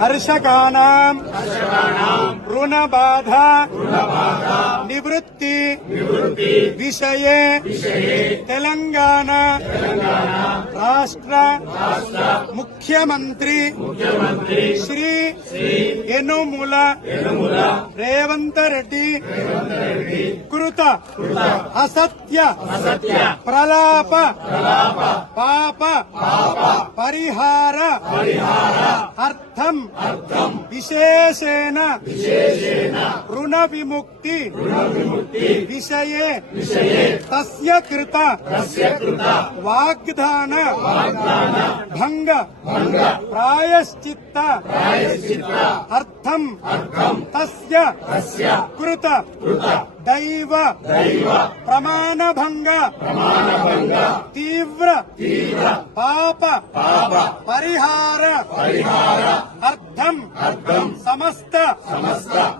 హర్షకానాం రుణబాధ నివృత్తి విషయే తెలంగాణ రాష్ట్ర ముఖ్యమంత్రి శ్రీ యనుమల రేవంత్ రెడ్డి కృత అసత్య ప్రలాప పాప పరిహార అర్థం విశేషేణ రుణ విముక్తి విషయే తస్య కృత వాగ్దాన భంగ ప్రాయశ్చిత్త అర్థం తస్య కృత దైవ ప్రమాణభంగ తీవ్ర పాప పరిహార అర్థం సమస్త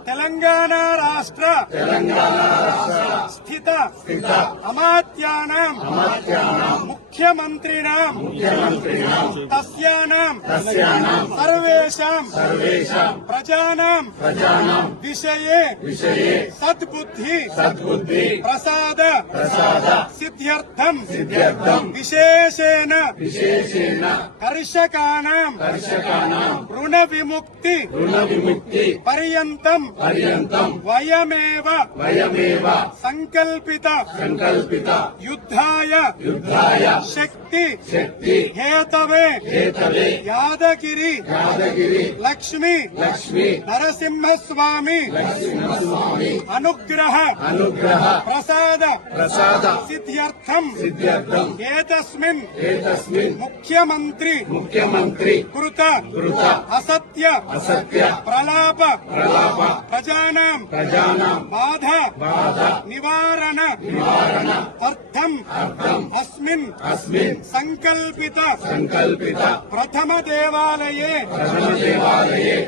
తెలంగాణ రాష్ట్ర స్థిత అమాత్యానాం ముఖ్యమంత్రిణాం తస్యానాం సర్వేషాం ప్రజానాం విషయే సద్బుద్ధి ప్రసాద సిద్ధ్యర్థం విశేషేణ కర్షకానాం రుణ విముక్తి పర్యంతం వయమేవ సంకల్పిత యుద్ధాయ శక్తి హేతవే యాదగిరి లక్ష్మీ నరసింహస్వామి అనుగ్రహ ప్రసాద సిద్ధ్యర్థం ఏతస్మిన్ ముఖ్యమంత్రి కృత అసత్య ప్రలాప ప్రజానాం బాధ నివారణ అర్థం అస్మిన్ సంకల్పిత ప్రథమ దేవాలయే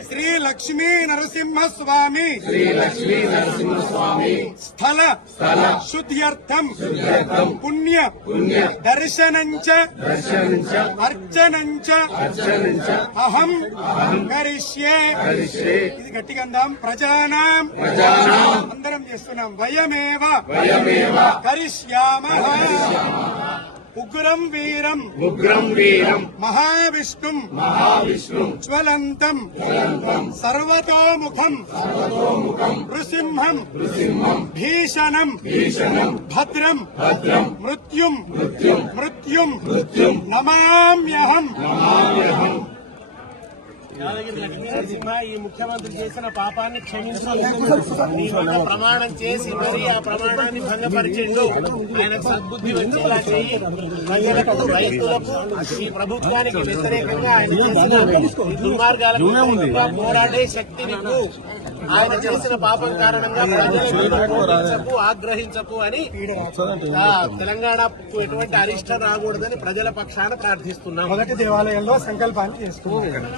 శ్రీ లక్ష్మీ నరసింహస్వామి స్థల శుద్ధ్యర్థం పుణ్య దర్శనంచ అర్చనంచ అహం కరిష్యే. ఇది గట్టిగా అందాం. ప్రజానాం అందరం చేస్తున్నాం. వయమేవ కరిష్యామః. ఉగ్రం వీరం మహావిష్ణుం జ్వలంతం సర్వతోముఖం నృసింహం భీషణం భద్రం మృత్యుం నమామ్యహం. నరసింహ, ఈ ముఖ్యమంత్రి చేసిన పాపాన్ని క్షమించు. ప్రమాణం చేసి మరి ఆ ప్రమాణాన్ని భంగపరిచిండు. ఆయనకు సద్బుద్ధి వచ్చేలా చేయి. ప్రజలకు, రైతులకు, ఈ ప్రభుత్వానికి వ్యతిరేకంగా ఆయన దుర్మార్గాలకు పోరాడే శక్తి నీకు. ఆయన చేసిన పాపం కారణంగా ప్రజలకు ఆగ్రహించకు అని తెలంగాణకు ఎటువంటి అరిష్టం రాకూడదని ప్రజల పక్షాన ప్రార్థిస్తున్నాం. మొదటి దేవాలయంలో సంకల్పాన్ని చేసుకున్నాం.